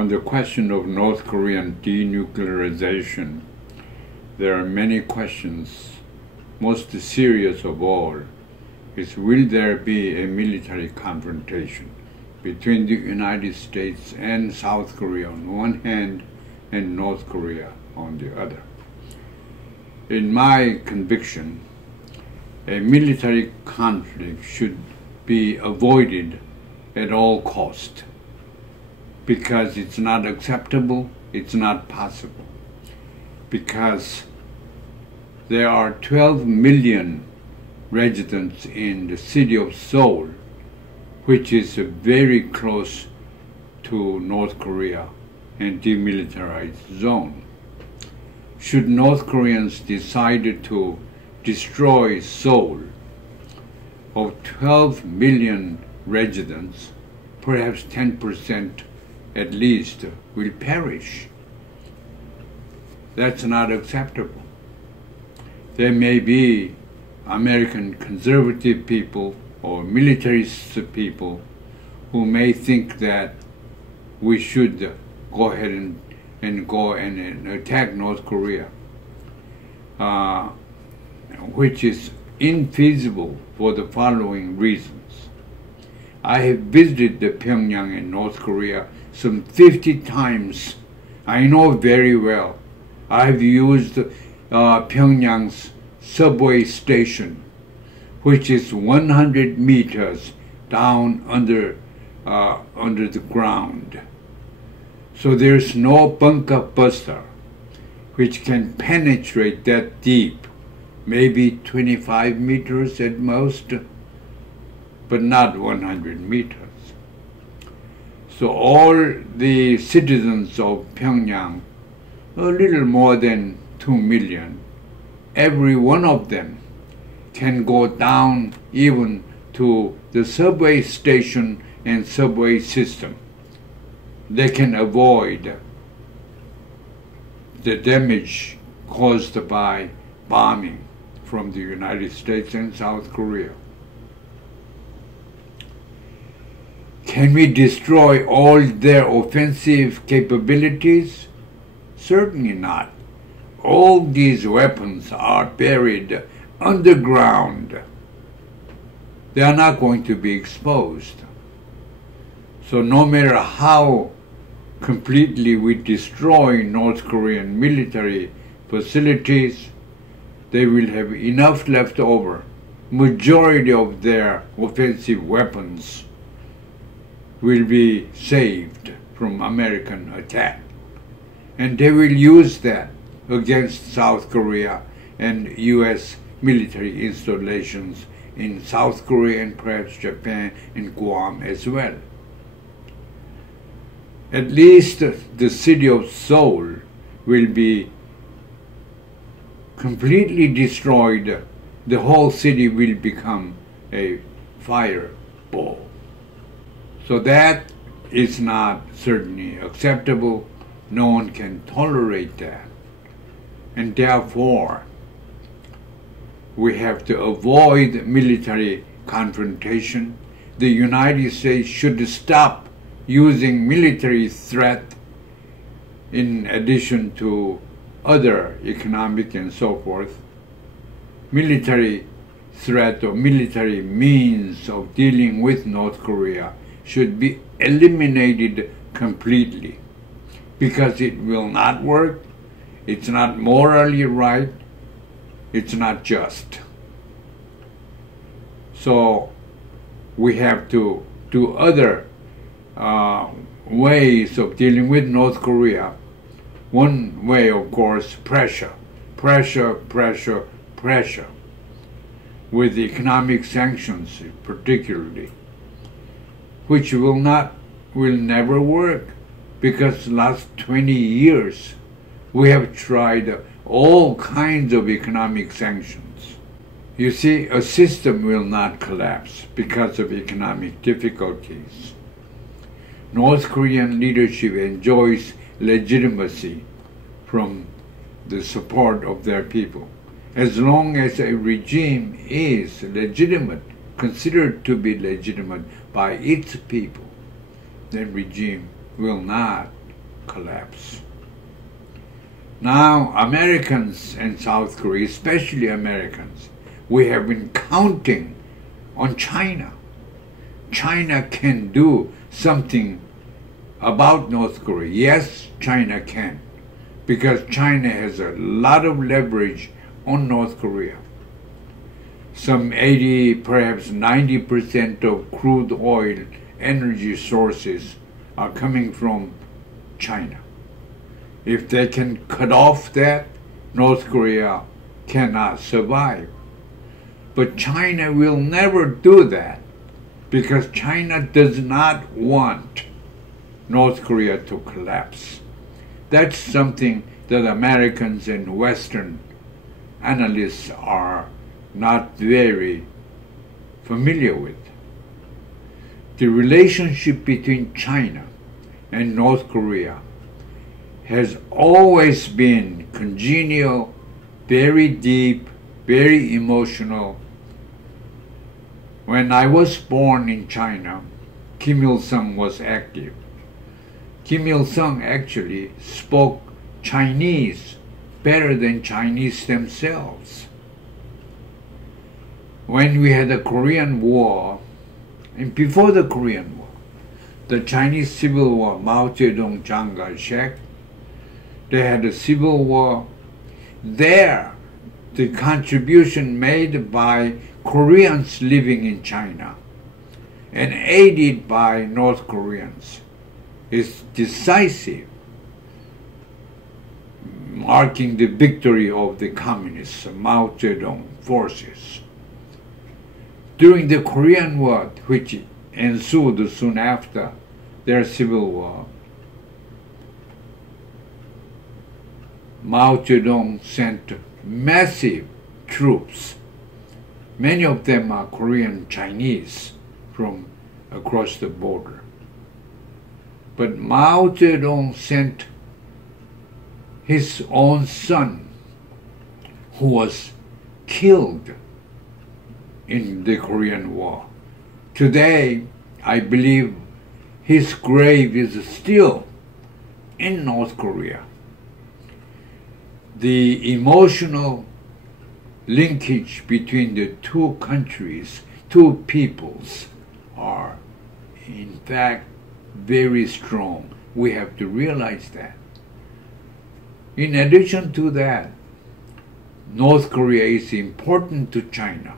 On the question of North Korean denuclearization, there are many questions. Most serious of all is, will there be a military confrontation between the United States and South Korea on one hand and North Korea on the other? In my conviction, a military conflict should be avoided at all costs, because it's not acceptable, it's not possible. Because there are 12 million residents in the city of Seoul, which is very close to North Korea and demilitarized zone. Should North Koreans decide to destroy Seoul, of 12 million residents, perhaps 10% at least will perish. That's not acceptable. There may be American conservative people or militarist people who may think that we should go ahead and go and attack North Korea, which is infeasible for the following reasons. I have visited the Pyongyang in North Korea some 50 times. I know very well. I've used Pyongyang's subway station, which is 100 meters down under the ground. So there's no bunker buster which can penetrate that deep, maybe 25 meters at most, but not 100 meters. So all the citizens of Pyongyang, a little more than 2 million, every one of them can go down even to the subway station and subway system. They can avoid the damage caused by bombing from the United States and South Korea. Can we destroy all their offensive capabilities? Certainly not. All these weapons are buried underground. They are not going to be exposed. So no matter how completely we destroy North Korean military facilities, they will have enough left over. Majority of their offensive weapons will be saved from American attack. And they will use that against South Korea and U.S. military installations in South Korea and perhaps Japan and Guam as well. At least the city of Seoul will be completely destroyed. The whole city will become a fireball. So that is not certainly acceptable. No one can tolerate that. And therefore, we have to avoid military confrontation. The United States should stop using military threat in addition to other economic and so forth. Military threat or military means of dealing with North Korea should be eliminated completely, because it will not work, it's not morally right, it's not just. So we have to do other ways of dealing with North Korea. One way, of course, pressure, with economic sanctions particularly, which will never work, because last 20 years we have tried all kinds of economic sanctions. You see, a system will not collapse because of economic difficulties. North Korean leadership enjoys legitimacy from the support of their people. As long as a regime is legitimate, considered to be legitimate by its people, that regime will not collapse. Now, Americans and South Korea, especially Americans, we have been counting on China. China can do something about North Korea. Yes, China can, because China has a lot of leverage on North Korea. Some 80, perhaps 90% of crude oil energy sources are coming from China. If they can cut off that, North Korea cannot survive. But China will never do that, because China does not want North Korea to collapse. That's something that Americans and Western analysts are not very familiar with. The relationship between China and North Korea has always been congenial, very deep, very emotional. When I was born in China, Kim Il-sung was active. Kim Il-sung actually spoke Chinese better than Chinese themselves. When we had the Korean War, and before the Korean War, the Chinese Civil War, Mao Zedong, Chiang Kai-shek, they had a civil war. There, the contribution made by Koreans living in China and aided by North Koreans is decisive, marking the victory of the communists, Mao Zedong forces. During the Korean War, which ensued soon after their civil war, Mao Zedong sent massive troops. Many of them are Korean Chinese from across the border. But Mao Zedong sent his own son, who was killed in the Korean War. Today, I believe his grave is still in North Korea. The emotional linkage between the two countries, two peoples, are in fact very strong. We have to realize that. In addition to that, North Korea is important to China.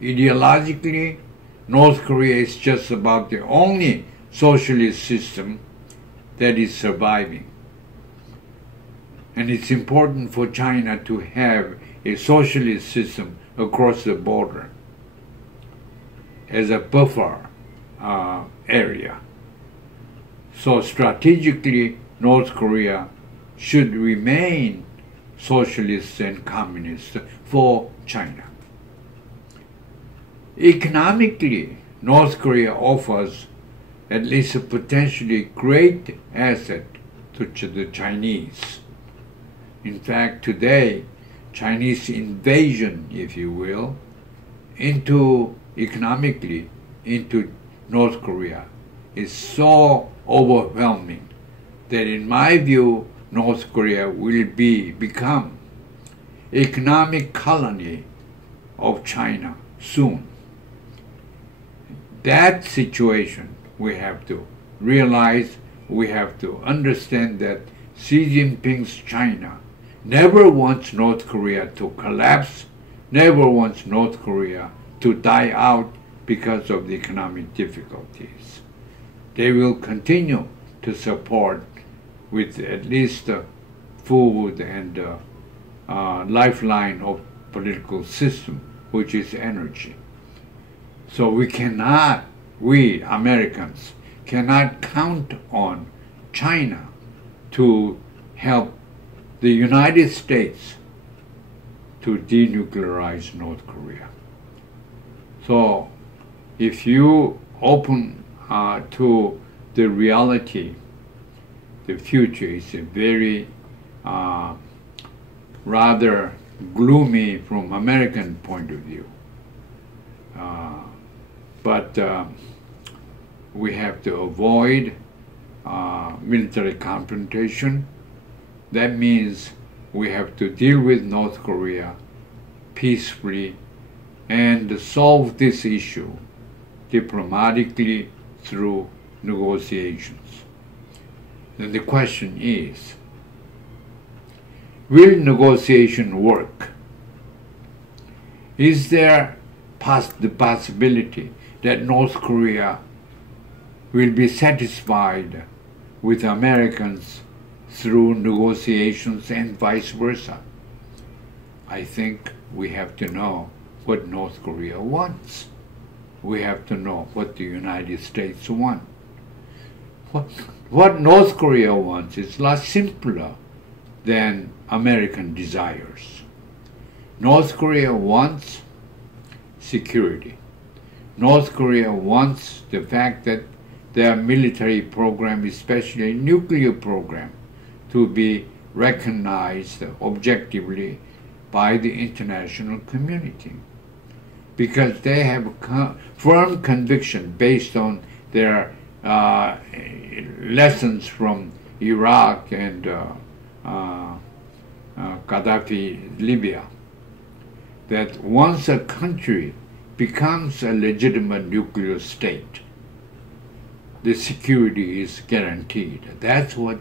Ideologically, North Korea is just about the only socialist system that is surviving. And it's important for China to have a socialist system across the border as a buffer area. So strategically, North Korea should remain socialist and communist for China. Economically, North Korea offers at least a potentially great asset to the Chinese. In fact, today, Chinese invasion, if you will, economically into North Korea is so overwhelming that in my view, North Korea will become economic colony of China soon. That situation we have to realize, we have to understand that Xi Jinping's China never wants North Korea to collapse, never wants North Korea to die out because of the economic difficulties. They will continue to support with at least food and lifeline of political system, which is energy. So we Americans cannot count on China to help the United States to denuclearize North Korea. So if you open to the reality, the future is a very rather gloomy from American point of view. But we have to avoid military confrontation. That means we have to deal with North Korea peacefully and solve this issue diplomatically through negotiations. Then the question is, will negotiation work? Is there the possibility that North Korea will be satisfied with Americans through negotiations and vice versa? I think we have to know what North Korea wants. We have to know what the United States wants. What North Korea wants is a lot simpler than American desires. North Korea wants security. North Korea wants the fact that their military program, especially nuclear program, to be recognized objectively by the international community, because they have firm conviction based on their lessons from Iraq and Gaddafi, Libya, that once a country becomes a legitimate nuclear state, the security is guaranteed. That's what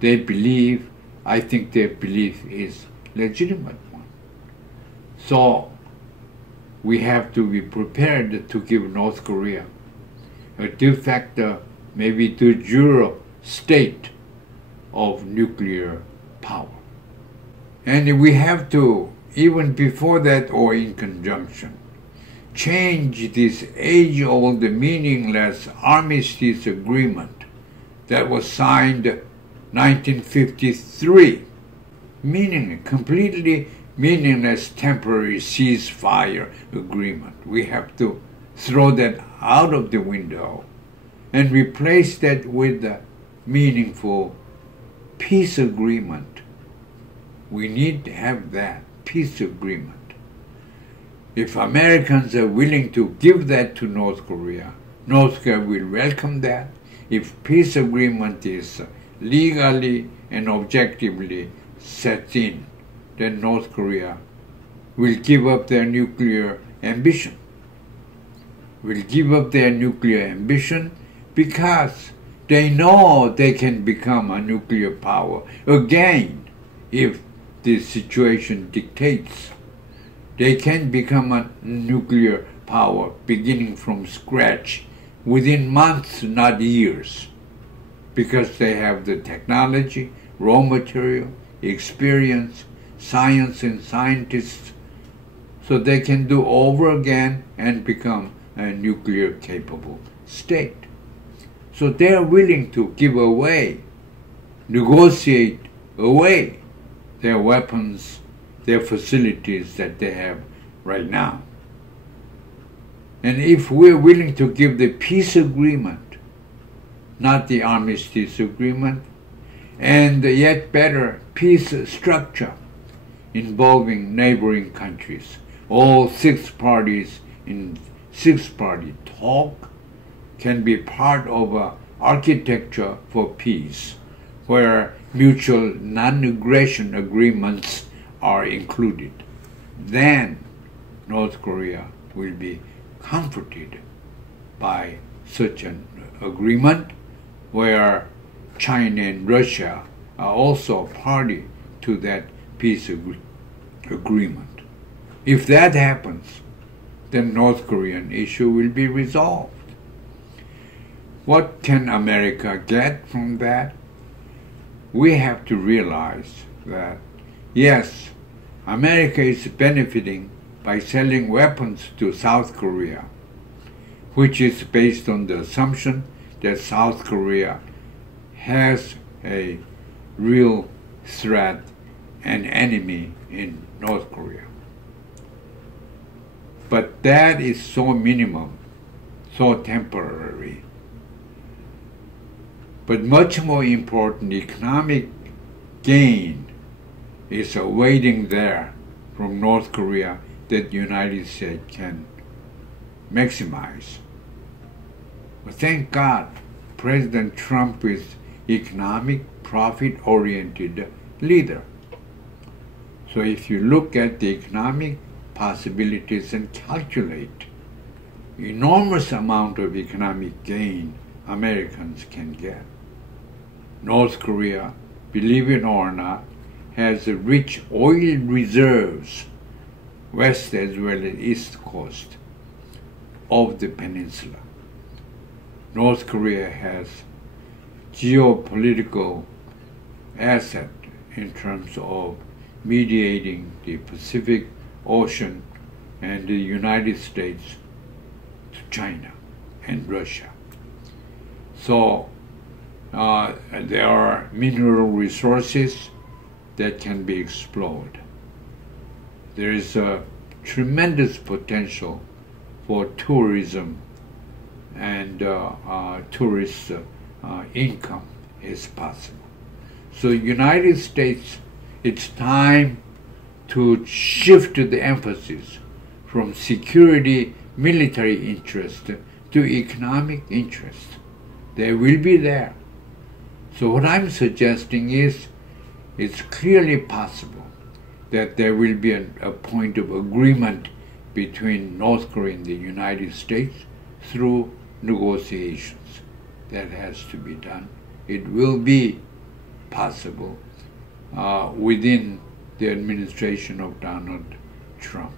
they believe. I think their belief is legitimate one. So we have to be prepared to give North Korea a de facto, maybe de jure state of nuclear power. And we have to, even before that or in conjunction, change this age-old, meaningless armistice agreement that was signed 1953. Completely meaningless temporary ceasefire agreement. We have to throw that out of the window and replace that with a meaningful peace agreement. We need to have that peace agreement. If Americans are willing to give that to North Korea will welcome that. If peace agreement is legally and objectively set in, then North Korea will give up their nuclear ambition. Will give up their nuclear ambition because they know they can become a nuclear power again if the situation dictates. They can become a nuclear power beginning from scratch within months, not years, because they have the technology, raw material, experience, science and scientists, so they can do over again and become a nuclear capable state. So they are willing to give away, negotiate away their weapons, their facilities that they have right now. And if we're willing to give the peace agreement, not the armistice agreement, and yet better, peace structure involving neighboring countries, all 6 parties in 6-party talk can be part of an architecture for peace, where mutual non-aggression agreements are included. Then North Korea will be comforted by such an agreement, where China and Russia are also a party to that peace agreement. If that happens, then North Korean issue will be resolved. What can America get from that? We have to realize that, yes, America is benefiting by selling weapons to South Korea, which is based on the assumption that South Korea has a real threat and enemy in North Korea. But that is so minimum, so temporary. But much more important, economic gain is awaiting there from North Korea that the United States can maximize. But thank God, President Trump is economic, profit-oriented leader. So if you look at the economic possibilities and calculate enormous amount of economic gain Americans can get. North Korea, believe it or not, has rich oil reserves west as well as east coast of the peninsula. North Korea has geopolitical asset in terms of mediating the Pacific Ocean and the United States to China and Russia. So there are mineral resources that can be explored. There is a tremendous potential for tourism and tourist income is possible. So United States, it's time to shift the emphasis from security, military interest to economic interest. They will be there. So what I'm suggesting is it's clearly possible that there will be a point of agreement between North Korea and the United States through negotiations. That has to be done. It will be possible within the administration of Donald Trump.